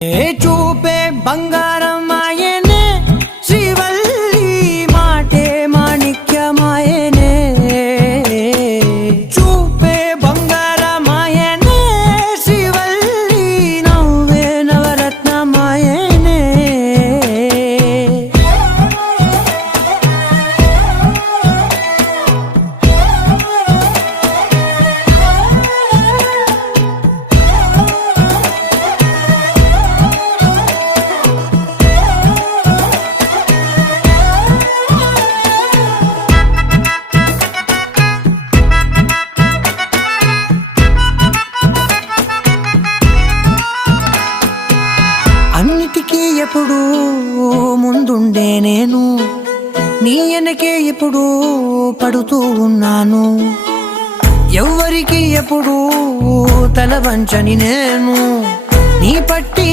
చూపే బంగారం ఆయనే, శ్రీవల్లి మాటే మాణిక్యమాయనే. చూపే బంగారం ఆయనే, శ్రీవల్లి నవ్వే నవరత్నమాయనే. అన్నిటికీ ఎప్పుడూ ముందుండే నేను, నీ వెనకే ఎప్పుడూ పడుతూ ఉన్నాను. ఎవ్వరికి ఎప్పుడూ తల వంచని నేను, నీ పట్టి